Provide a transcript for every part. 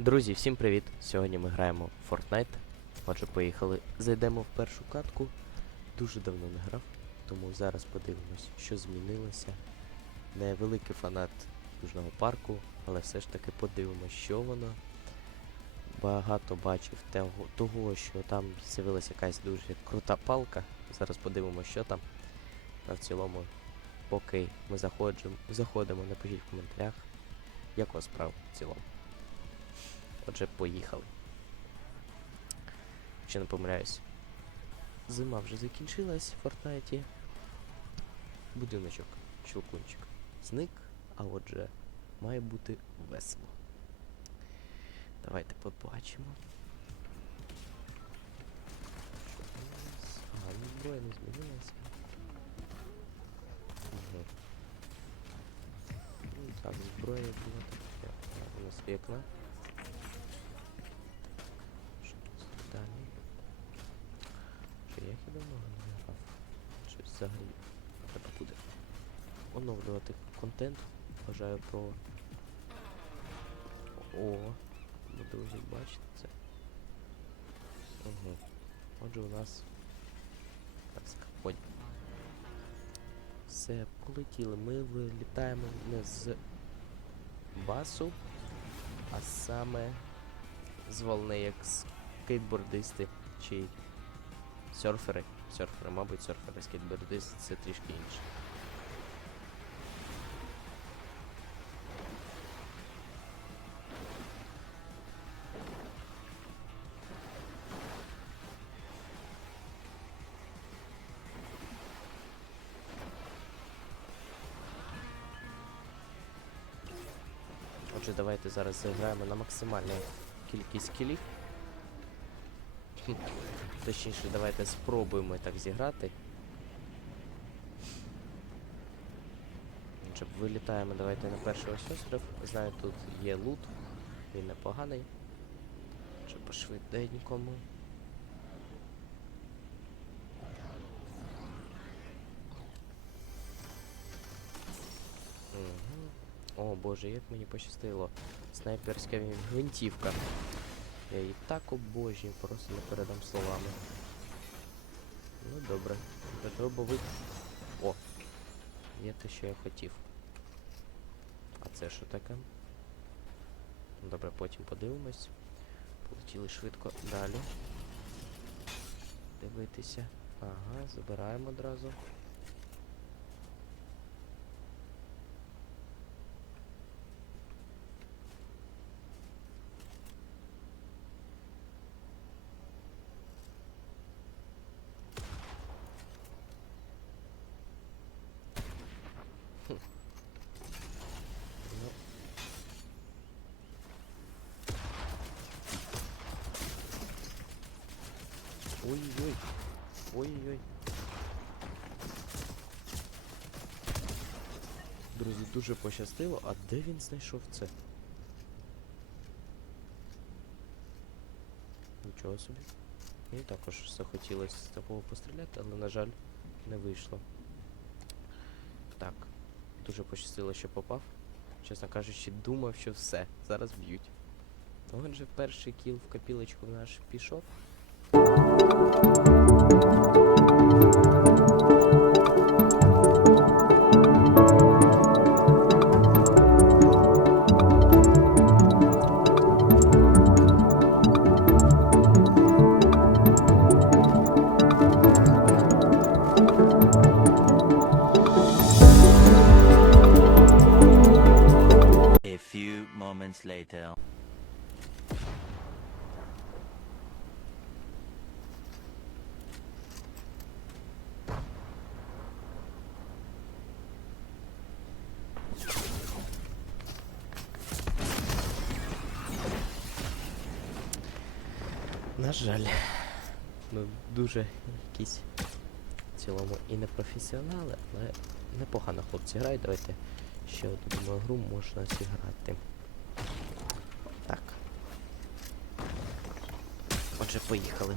Друзі, всім привіт! Сьогодні ми граємо в Fortnite. Отже, поїхали. Зайдемо в першу катку. Дуже давно не грав, тому зараз подивимось, що змінилося. Не великий фанат Южного парку, але все ж таки подивимось, що воно. Багато бачив того, що там з'явилася якась дуже крута палка. Зараз подивимось, що там. А в цілому, поки ми заходимо, заходимо, напишіть в коментарях, як у вас справа в цілому. Отже, поїхали. Якщо не помиляюсь. Зима вже закінчилась в Фортнайті. Будиночок, щелкунчик зник, а отже, має бути весело. Давайте побачимо. Що там? А, ну зброя не змінилася. Угу. Ну, так, зброя була така. У нас вікна. Що тут далі? Чи я хіба много не грав? Щось взагалі треба буде оновлювати контент. Бажаю про. О, буду вже бачити це. Угу. Отже у нас. Так. Все, полетіли. Ми вилітаємо не з басу, а саме з волни, як скейтбордисти чи серфери. Серфери, мабуть, серфери, скейтбордисти це трішки інше. Отже, давайте зараз заграємо на максимальну кількість кілів. Точніше, давайте спробуємо так зіграти. Отже, вилітаємо давайте на перший ось острів. Знаю, тут є лут, він непоганий. Отже, по швиденькому. Мгм. О боже, як мені пощастило. Снайперська гвинтівка. Я її так обожнюю, просто не передам словами. Ну добре. Дробовик. О! Є те, що я хотів. А це що таке? Добре, потім подивимось. Полетіли швидко далі. Дивитися. Ага, забираємо одразу. Ну. Ой-ой. Ой-ой. Друзі, дуже пощастило, а де він знайшов це? Нічого собі. Мені також захотілося з такого постріляти, але, на жаль, не вийшло. Так, дуже пощастило, що попав. Чесно кажучи, думав, що все, зараз б'ють. Отже, перший кіл в копілочку наш пішов. На жаль. Ми дуже якісь в цілому і не професіонали, але непогано хлопці грають. Давайте ще одну думаю, гру можна зіграти. Так. Отже, поїхали.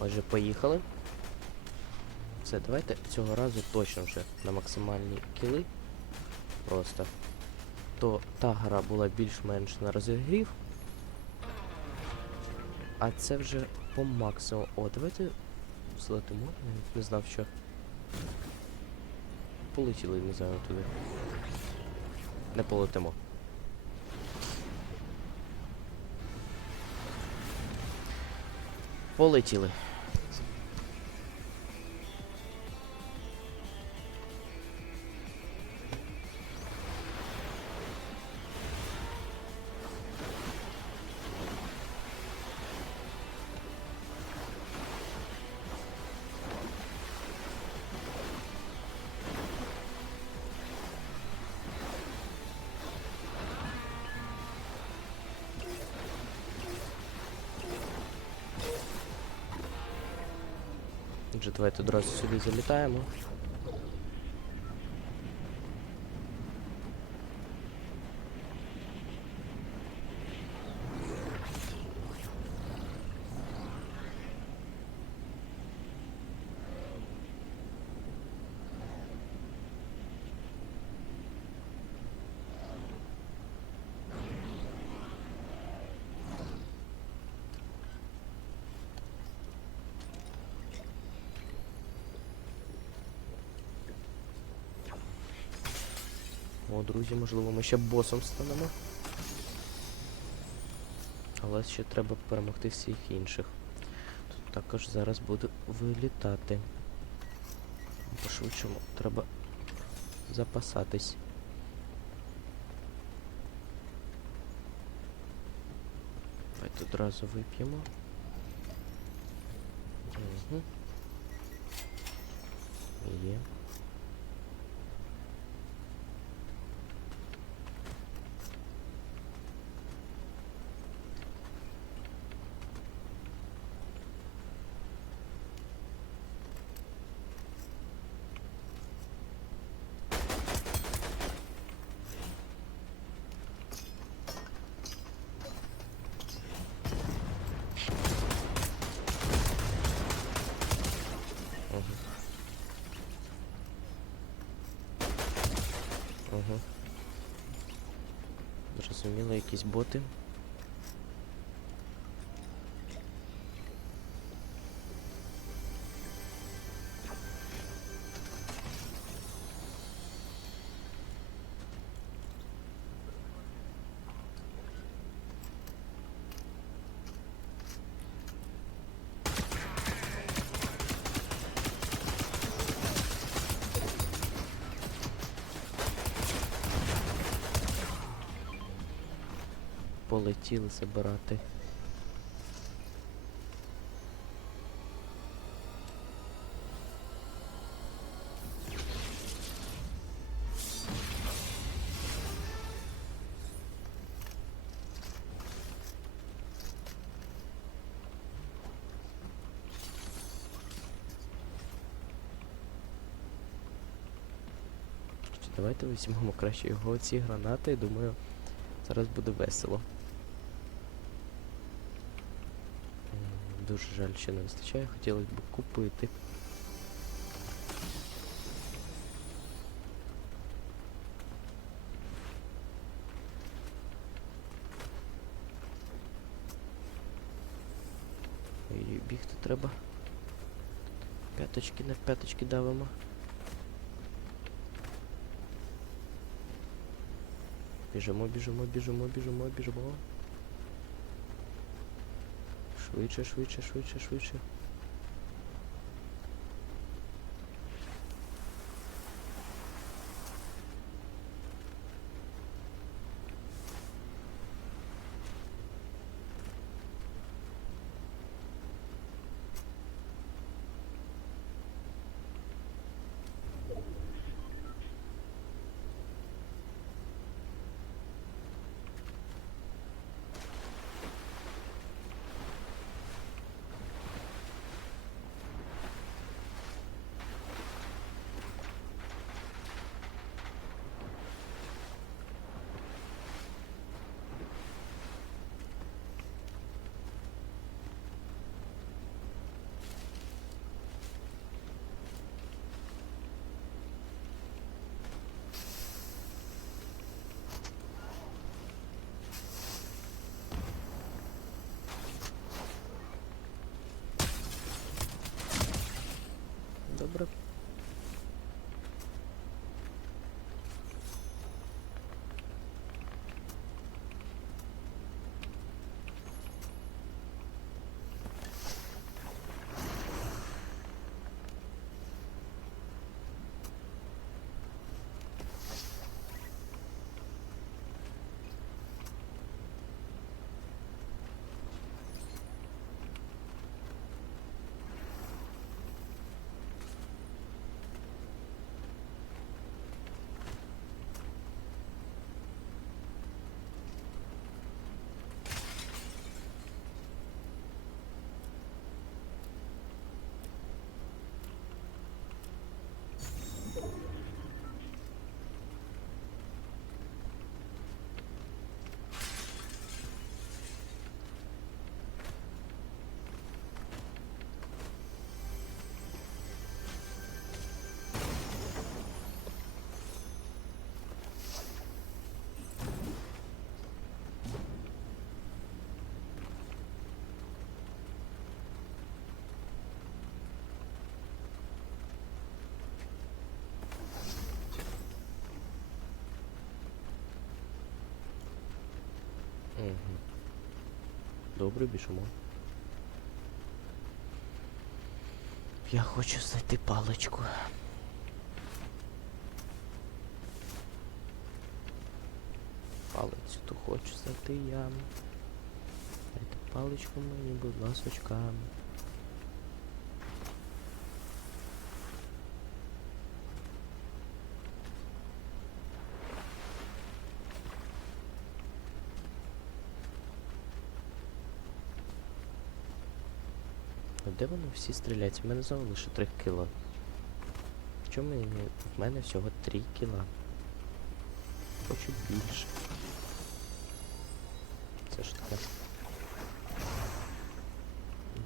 Отже, поїхали. Все, давайте цього разу точно вже на максимальні кіли. Просто. То та гра була більш-менш на розігрів. А це вже по максимуму. О, давайте злетимо. Навіть не знав, що. Полетіли, не знаю, туди. Не полетимо. Полетіли. Отже, давайте одразу сюди залітаємо. О, друзі, можливо, ми ще босом станемо. Але ще треба перемогти всіх інших. Тут також зараз буду вилітати. Пошвидшому, треба запасатись. Давайте одразу вип'ємо. Угу. Є. Угу. Угу. Зрозуміло, якісь боти. Полетіли забирати. Давайте візьмемо краще його ці гранати, думаю, зараз буде весело. Дуже жаль, що не вистачає, хотілося б купити. І бігти треба. П'яточки на п'яточки давимо. Біжимо, біжимо, біжимо, біжимо, біжимо. Швидше, швидше, швидше, швидше. Добре, біжимо. Я хочу знайти паличку. Палицю ту хочу знайти я. Дайте паличку мені, будь ласочка. Де вони всі стріляють? У мене знову лише 3 кіла. Чому мені в мене всього 3 кіла? Хочу більше. Це ж таке.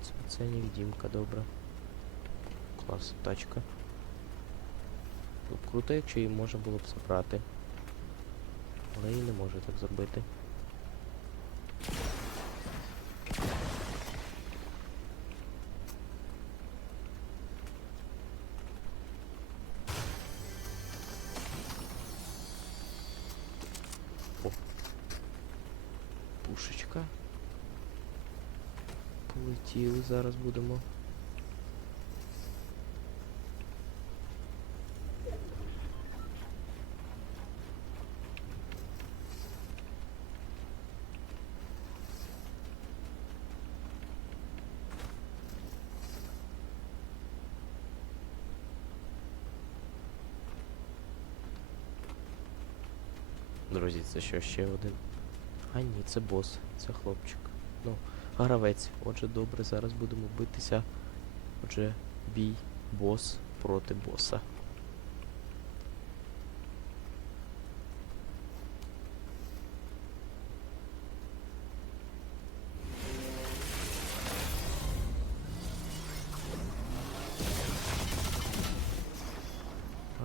Це, це невидимка, добре. Клас, тачка. Круто, якщо її можна було б забрати. Але її не можу так зробити. Пушечка. Полетіли, зараз будемо. Друзі, це що ще один? А ні, це бос, це хлопчик. Ну, гравець. Отже, добре, зараз будемо битися. Отже, бій бос проти боса.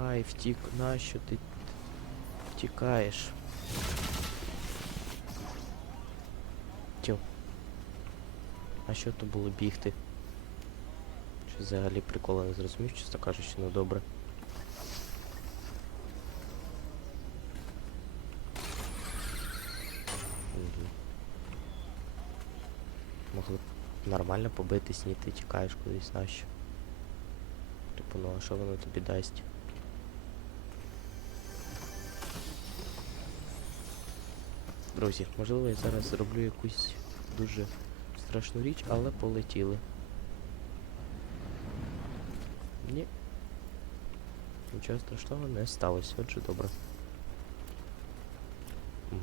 Ай, втік, нащо ти втікаєш? А що то було бігти? Чи взагалі прикола не зрозумів, чесно кажучи, ну добре. Могли б нормально побитись, ні ти тікаєш кудись нащо. Типу, ну а що воно тобі дасть? Друзі, можливо я зараз зроблю якусь дуже страшну річ, але полетіли. Ні. Нічого страшного не сталося, отже добре. Угу.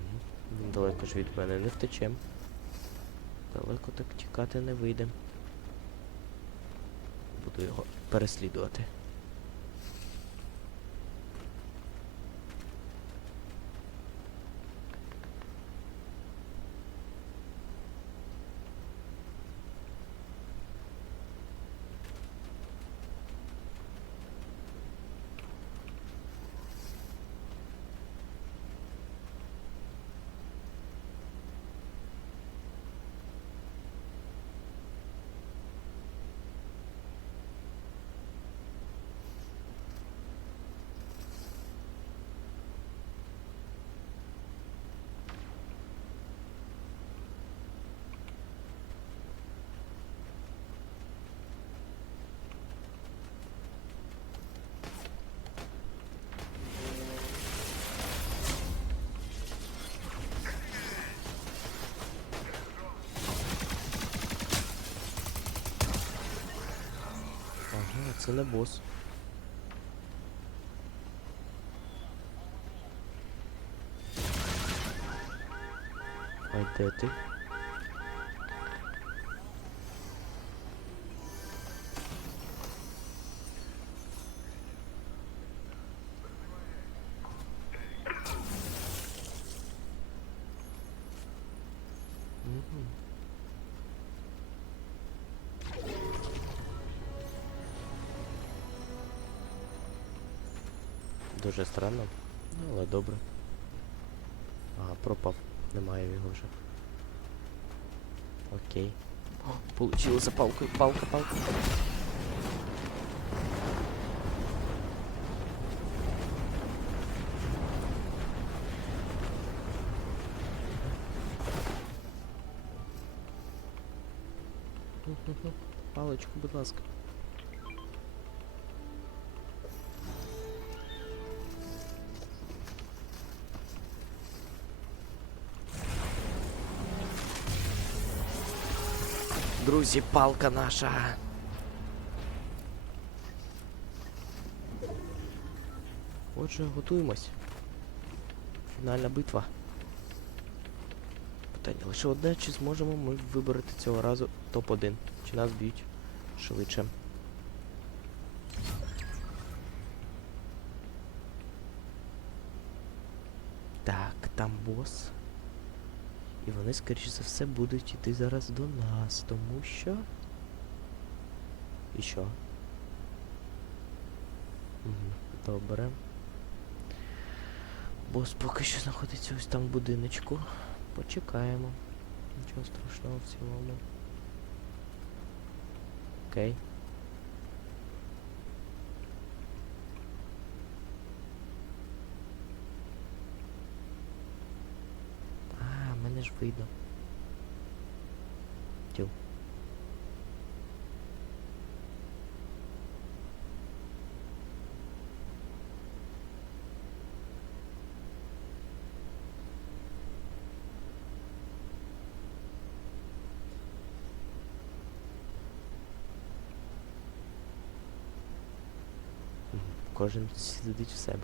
Далеко ж від мене не втечем. Далеко так тікати не вийде. Буду його переслідувати. Ага, це не бос. Ай, Дуже странно, ну, але добре. Ага, пропав. Немає його вже. Окей. О, получилося палкою. Палка, палка. Мгм. Паличку, будь ласка. Друзі, палка наша. Отже, готуємось. Фінальна битва. Питання лише одне, чи зможемо ми вибороти цього разу топ-1. Чи нас б'ють швидше. Так, там бос. І вони, скоріш за все, будуть йти зараз до нас, тому що. І що? Добре. Бос поки що знаходиться ось там в будиночку. Почекаємо. Нічого страшного в цілому. Окей. А, мене ж видно. Тю. Мгм. Кожен сидить в себе.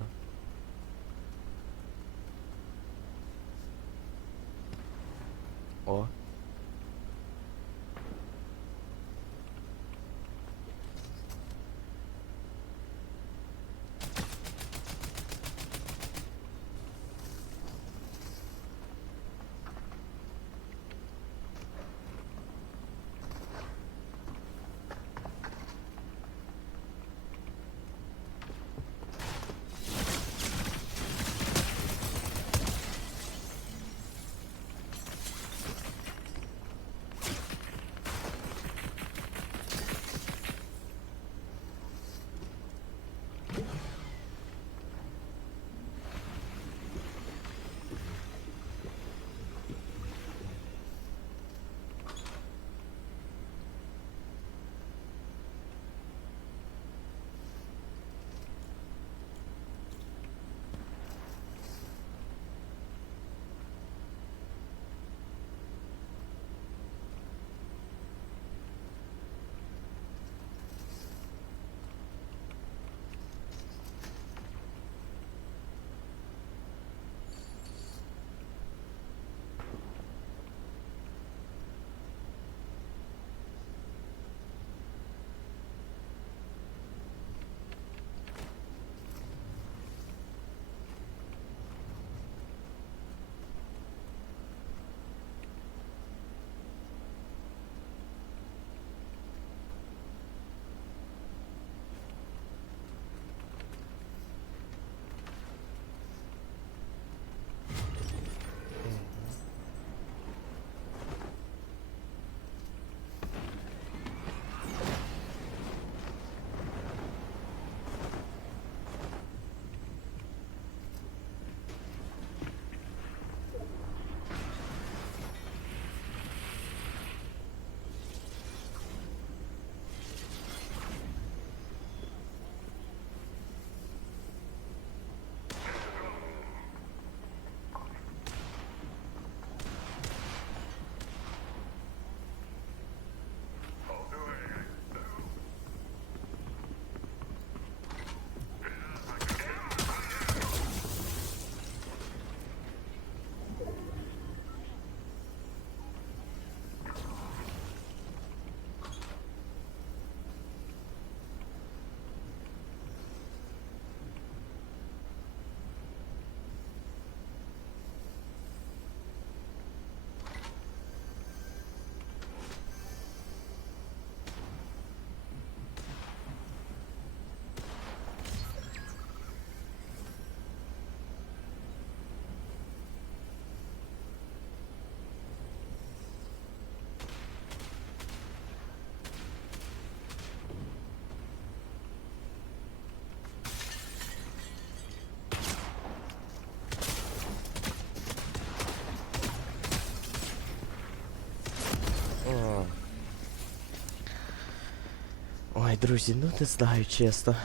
Друзі, ну не знаю, чесно.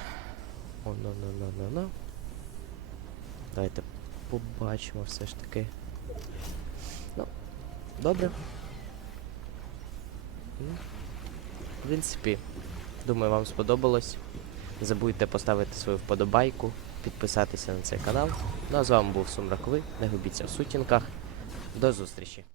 О, ну, ну, ну, ну, ну. Давайте побачимо все ж таки. Ну, добре. В принципі, думаю, вам сподобалось. Не забудьте поставити свою вподобайку, підписатися на цей канал. Ну а з вами був Сумраковий. Не губіться в сутінках. До зустрічі!